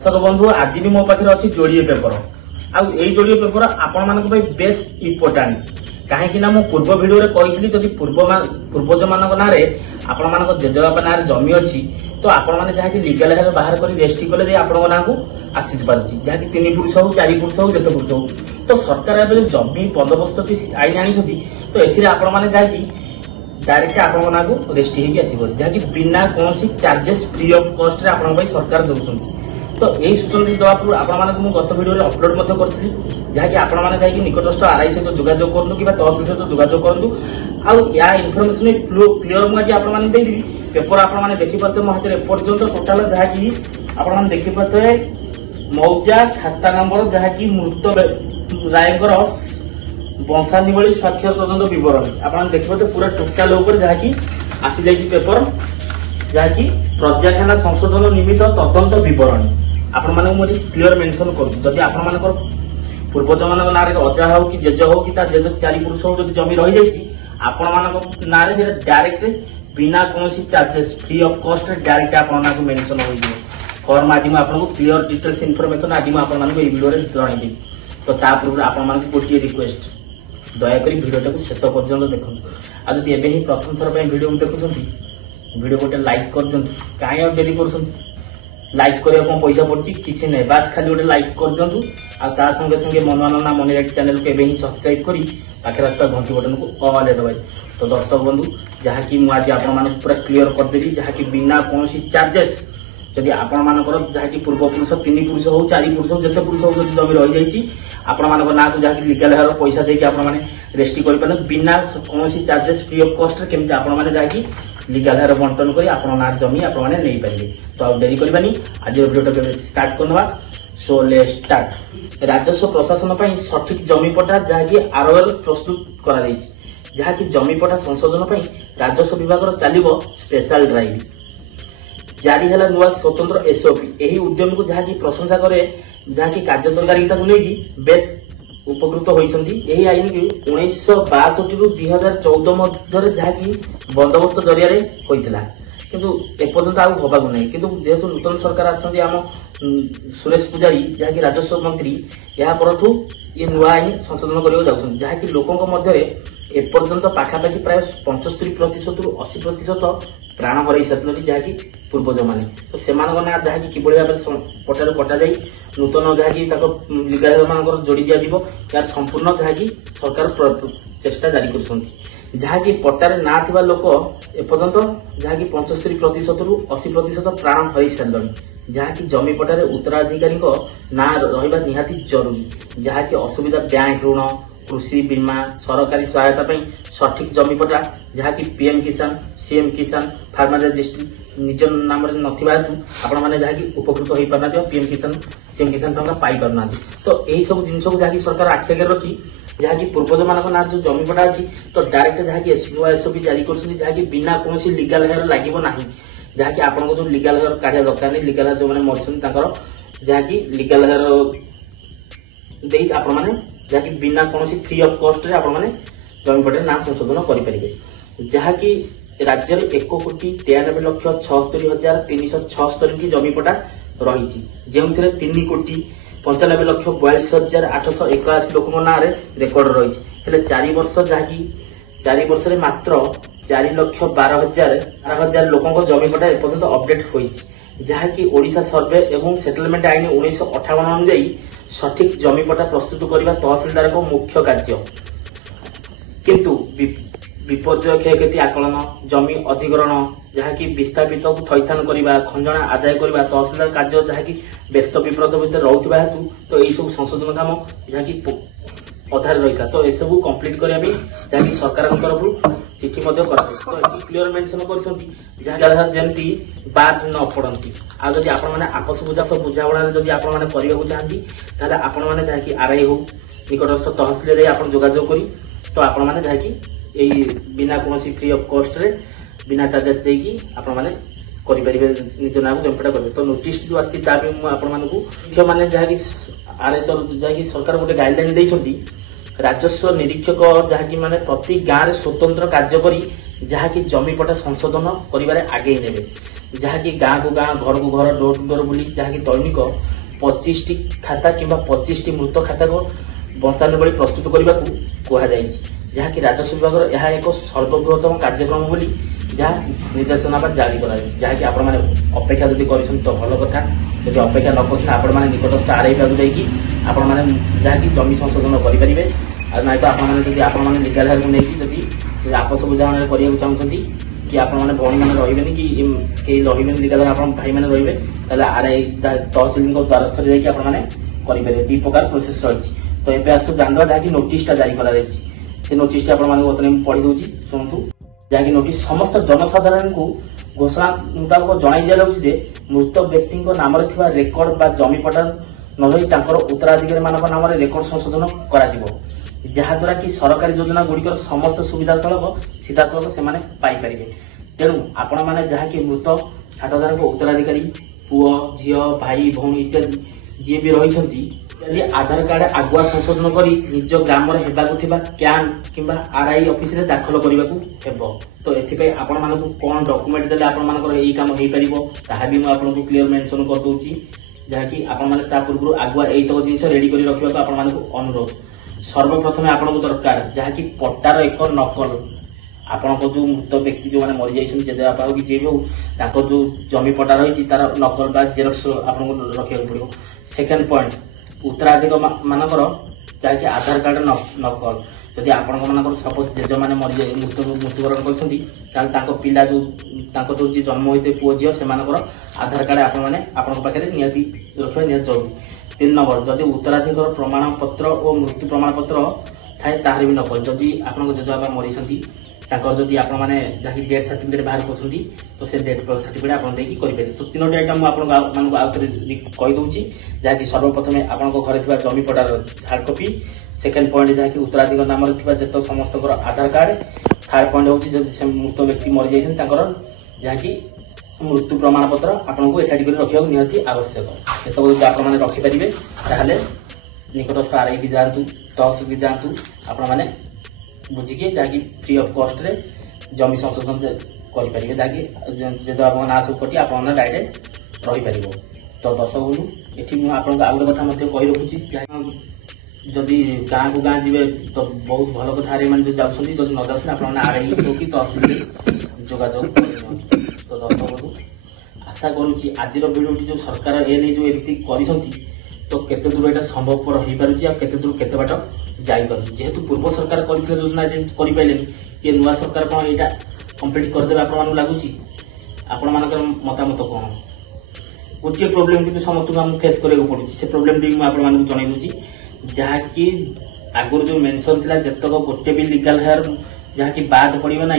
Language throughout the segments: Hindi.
सर बंधु आज भी मो पाखे अच्छी जोड़िए पेपर आई जोड़िए पेपर आपण मान बेस इम्पोर्टाट कहीं पूर्व भिडियो कही जदि पूर्वज मान ना आपण मान जेजेबापा ना जमी अच्छी तो आपण मैंने जहाँ लीगल है बाहर कर रेजिस्ट्री कले आपण ना को आसी पार्टी जहाँकि 3 पुरुष हो 4 पुरुष हो जिते पुरुष हो तो सरकार एवं जमी बंदोबस्त भी आईन आनी तो ए आपण मैंने जहाँकि डायरेक्ट आपण ना को रेजिस्ट्री होगी जहाँकि बिना कौन चार्जेस फ्री ऑफ कॉस्ट रे आपण सरकार दौरान तो यही सूचना देवा पूर्व आपको गत भिडियो अपलोड करी जहाँकि आपण मैंने निकटस्थ आरआई सहित जोगाजोग करूँ कि तहसिल सहित जोगाजोग करूँ आ इनफर्मेशन क्लीयर मुझे आपदेवी पेपर आपने देखिपे मो हाथ एपर्तंत टोटाल जहाँकि आपने देखिपे मौजा खाता नंबर जहाँकि मृत रायर वंशावली स्वाक्षर तदंत बरणी आप देखिपे पूरा टोटाल जहाँकि आसी जाइए पेपर जहाँकि प्रज्ञाखाना संशोधन निमित्त तदंत बरणी आपण माने मुझे क्लीयर मेंशन करूँ जदि आपण मानकर पूर्वज मान ना अजा हो कि जेज हो कि जेज 4 पुरुष हो जब जमी रही जाइए आपण मान ना डायरेक्ट बिना कौन charges free of cost direct आपण ना मेंशन हो फॉर्म आज आपको क्लीयर डिटेल्स इनफॉरमेशन आज आपको वीडियो जनईदेवी तो पूर्व आपण गोटे रिक्वेस्ट दयाकोरी भिडियो शेष पर्यंत देखो आज जब ही प्रथम थर भिडियो देखुं वीडियो गोटे लाइक कर दिंतु कहीं डेरी कर लाइक करने कौन पैसा पड़ी किसी ना बास खाली गोटे लाइक कर दिंतु आ संगे संगे मनोरंजन मनीराइट चैनल को एवं सब्सक्राइब करी पाखे आसपा घंटी बटन को ऑल दबाई तो दर्शक बंधु जहाँकि मुझे आप पूरा क्लीयर करदेवी जहाँकि बिना कौन चार्जेस जदि आपण मानकर जहाँकि पूर्व पुरुष 3 पुरुष हो 4 पुरुष हो जिते पुरुष हो जब जमी रही जाइए आपण मान ना को जहाँकि लीगल है पैसा देके आपण माने रेजिस्ट्री कर बिना कौन चार्जेस फ्री ऑफ कॉस्ट केमती आपण माने जहाँकि लीगल है बंटन कर आपण ना जमी आपण माने नहीं पारे तो आ डेरी करबानी आज वीडियो स्टार्ट करनवा सो ले स्टार्ट राजस्व प्रशासन पर सठिक जमी पट्टा जहाँकि आरओएल प्रस्तुत करा जहाँकि जमी पट्टा संशोधन पर राजस्व विभाग चलो स्पेशल ड्राइव जारी है नुआ स्वतंत्र एसओपी यही उद्यम को जहाँकि प्रशंसा करे जहाँकि कार्यकारिता को लेकिन बेस उपकृत होती आईन की 1962 रु 2014 मध्य जहाँकि बंदोबस्त जरिया होता किंतु एपर्यंत आउ हवा ना कि जेहेतु नूतन सरकार आम सुरेश पुजारी जहाँकि राजस्व मंत्री यापर ये नुआ आईन संशोधन करने जहाँकि लोकों मध्य एपर्यंत पाखापाखि प्राय 75% रु 80% प्राण हर सारे जहाँकि पूर्वज मैंने तो से ना जहाँकि किभली भाव पट्टार कटा जाए नूतन जहाँकि लीगल मान जोड़ी दिज्व यार संपूर्ण जहाँकि सरकार चेष्टा जारी कर जहाँकि पट्टार ना थिबा लोक एपर्यंत जहाँकि 75% रु 80% प्राण हर सारे जहाँकि जमी पट्टार उत्तराधिकारी ना रहा निहाती जरूरी जहाँकि असुविधा बैंक ऋण कृषि बीमा सरकारी सहायता सठिक जमी पट्टा जहाँकि पीएम किसान सीएम किसान फार्मर रजिस्ट्री निज नाम नथिबा हेतु आपण माने जहाँकि उपकृत हो पारना पीएम किसान सीएम किसान टंका पाई पारना तो यही सब जिन को जहाँकि सरकार आखि आगे रखी जहाँकि पूर्वज मान ना जो जमी पट्टा अच्छी तो डायरेक्ट जहाँकि एसओपी जारी कर बिना कौन लीगल हेयर लगे ना जहाँकि आपको जो लीगल हेयर काढ़ा दरकार नहीं लीगल हेयर जो मैंने मरछन जहाँकि लीगल हेयर दे आपण माने जहाँकि बिना कौन फ्री ऑफ कॉस्ट रे आपण माने जमी पट्टा ना संशोधन करेंगे जहाँकि राज्य में 1,93,76,376 की जमी पट्टा रही जो 3,95,42,881 लोक ना रेकर्ड रही 4 वर्ष जहाँकि 4 वर्ष मात्र 4,12,000 लोक जमी पट्टा एपर्यंत अपडेट हो जहाँकि ओडिशा सर्वे एवं सेटलमेंट आईन 1958 अनुजाई सठिक जमी पट्टा प्रस्तुत करने तहसिलदार को मुख्य कार्य किंतु विपर्य क्षयक्षति आकलन जमी अधिग्रहण जहाँकि विस्थापित को थैथान करने खंजना आदाय करने तहसिलदार कार्य जहाँकि व्यस्त विप्रत भितर रोकवा हेतु तो यही सब संशोधन काम जहाँकि अधार रही था तो यह सब कम्प्लीट करने जहाँकि सरकार तरफ चिठी कर क्लीयर मेंशन करमती बाद न पड़ती आदि आपने आपस बुझाणा जब आपने करने चाहती आपण मैंने जहाँकि आरआई हो निकटस्थ तहसिल आप जोगाजोग करी तो आपण मैंने जहाँकि यही बिना कौन फ्री ऑफ कॉस्ट रे बिना चार्जेस देकी आपण माने करि परिबे निज नाम जमपटा करबे तो नोटिस जो आछि ता भी आपण मानकू मुख्य माने जहाँकि आरे तो जहाँकि सरकार गोटे गाइडलाइन देइछंती राजस्व निरीक्षक जहाँकि माने प्रति गाँव में स्वतंत्र कार्य करी जहाँकि जमीपटा संशोधन करिबारे आगे नेबे जहाँकि गाँ को गाँ घर को घर डोर टू डोर बुली जहाँकि दैनिक 25 टी खाता किंबा 25 टी मृत खाता को वंशानुवली प्रस्तुत करने को कहुई जहाँकि राजस्व विभाग यह एक सर्वबृहत्तम कार्यक्रम बोली जहाँ निर्देशना जारी कर जहाँकि आपण मैंने अपेक्षा जदि कर तो भल कथा जब अपेक्षा न कर आपण मैंने निकटस्थ आरआई विभाग जाकि आपण मैंने जहाँकि जमी संशोधन करेंगे ना तो आपने लीगल हेल्प नहीं जब आपस बुझाणा करने चाहते कि आपण मैंने भौणी मैंने रही कि कई रही लीगल आप भाई मैंने रे आरआई तहसिल द्वारस्थ मैंने करेंगे दी प्रकार प्रोसेस रही तो ये आस जानवा जहाँकि नोटिसटा जारी कर नोटिस बर्तमान पढ़ी दूसरी शुणु जहाँकि नोटिस समस्त जनसाधारण को घोषणा मुताबक जन दि मृत व्यक्ति नाम रेकर्ड बा जमीपटा न रही उत्तराधिकारी मान नाम रेकर्ड संशोधन करा कि सरकारी योजना गुड़िकर समस्त सुविधा सड़क सीधा सड़क से पाइपर तेणु आपण मैंने जहाँकि मृत खाताधारक उत्तराधिकारी पुओ झी भाई भौणी इत्यादि जी भी रही यदि आधार कार्ड आगुआ संशोधन करी निज ग्राम कैंप किंबा आरआई ऑफिस रे दाखल करने को तो एथि आपण मानक कौन डॉक्यूमेंट देले आपण मानकर एई काम होई परिबो ताहा भी मैं आपन को क्लियर मेंशन कर दोची जहाँकि आपण माने ता पूर्व आगुआ एई तक जिंस रेडी करी रखिबा को आपण मानक अनुरोध सर्वप्रथम आपण को दरकार जहाँकि पट्टार एक नकल आपण को जो मृत व्यक्ति जो माने मरि जाइछन जेजेबापा हो कि जे भी हो ताको जो जमी पट्टा रही तार नकल बा जेरक्स आपण को रखिया पड़िबो सेकंड पॉइंट उत्तराधिकारी मानकर जहाँकि आधार कार्ड नकल जदि आपण सपोज जेज मैंने मृत्युवरण कर पिला जो जन्म होते पुओ झील से आधार कार्ड आपण पाखे निहाती रखा निहाती जरूरी 3 नंबर जदि उत्तराधिकार प्रमाण पत्र और मृत्यु प्रमाण पत्र थाए तार भी नकल जदि आप जेजेबापा मरी जदि आपने जहाँकि डेथ सर्टिफिकेट बाहर कर तो से डेथ सर्टिफिकेट आप करेंगे तो 3टी आइटम मुझे आउे कहीदे जहाँकि सर्वप्रथम आपंक घर थी जमी पटार हार्ड कॉपी सेकेंड पॉइंट जहाँकि उत्तराधिकारी नाम जित समस्त आधार कार्ड थर्ड पॉइंट हूँ जब मृत व्यक्ति मरी जाइए जहाँकि मृत्यु प्रमाण पत्र आपको एकाठी कर रखा निहाती आवश्यक ये आपने रखिपारे ताहले निकटस्थ आरआई की जातु तहसिल की जातु आपण बुझिके जहाँकि फ्री ऑफ कॉस्ट रे जमी संशोधन करेंगे जहाँकि जब आप ना सब कटी आप डायरेक्ट रही पार तो दर्शक बंधु ये मुझे आउ गोटे कथा कही रखुच्छी जदि गाँ को गाँ जी तो बहुत भल कथा मैंने जो जाऊँगी जब न जाऊँ आप आरआई कि तहसिल जोगाजोग तो दर्शक बंधु आशा करुच्ची आज भिडियोटी जो सरकार एने जो एमती कर तो केते दूर यहाँ संभवपर हो पारे दूर केते बाट जापर जेहेतु पूर्व सरकार कर योजना करें ये नुआ सरकार कौन यहाँ कम्प्लीट करदे आप लगुच आपण मान मतामत कौन गोटे प्रोब्लेम कि समस्त को फेस करा पड़ू से प्रोब्लेम टी मुझे जन दूसरी जहाँकि आगुरी जो मेनसन था जितक गोटे भी लीगल हेयर जहाँकि बाद पड़े ना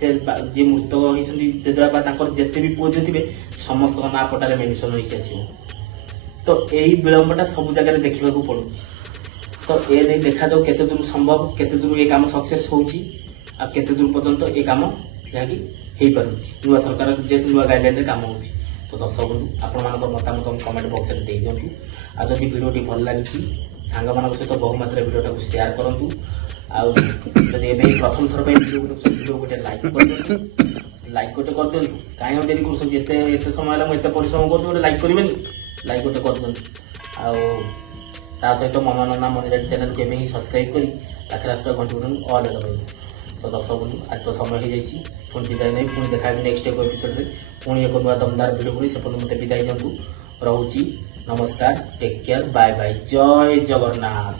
से जी मृत होती जेजेबापा जिते भी पुओ थे समस्त ना पटारे मेनसन होकर आसो तो यही विलंबटा सब जगह देखा पड़ू तो ये नहीं देखा जाऊ केते दूर संभव केते दूर ये काम सक्सेस होची आ केते दूर पर्यंत ये काम जहाँकि हो पार नुआ सरकार जेहेतु नुआ गाइडलाइन काम हो तो दर्शक बंधु आपण मतामत कमेंट बॉक्स में दे दिंटू आ जदि भिडियोटी भल लगी सांग मान सहित बहु मात्रा भिडियोटा को शेयर करूँ आदि प्रथम थर भिडियो गोटे लाइक गोटे कर दिखाँ कहीं डेरी कर समय मुझे परिश्रम कर लाइक करेंगे लाइक गोटे कर दिखाँ सहित मनोरंजन मनीराइट चैनल को एवं सब्सक्राइब कर पाखे घंटी ऑल दबाई तो दर्शक बंधु आज तो समय हो जाए पुणी विदाय नहीं पुणी देखा नेक्स्ट एक एपिसोड में पुणी एक नुआ दमदार भिडियो पुणी से मत विदाय दिंतु रोची नमस्कार टेक केयर बाय बाय जय जगन्नाथ।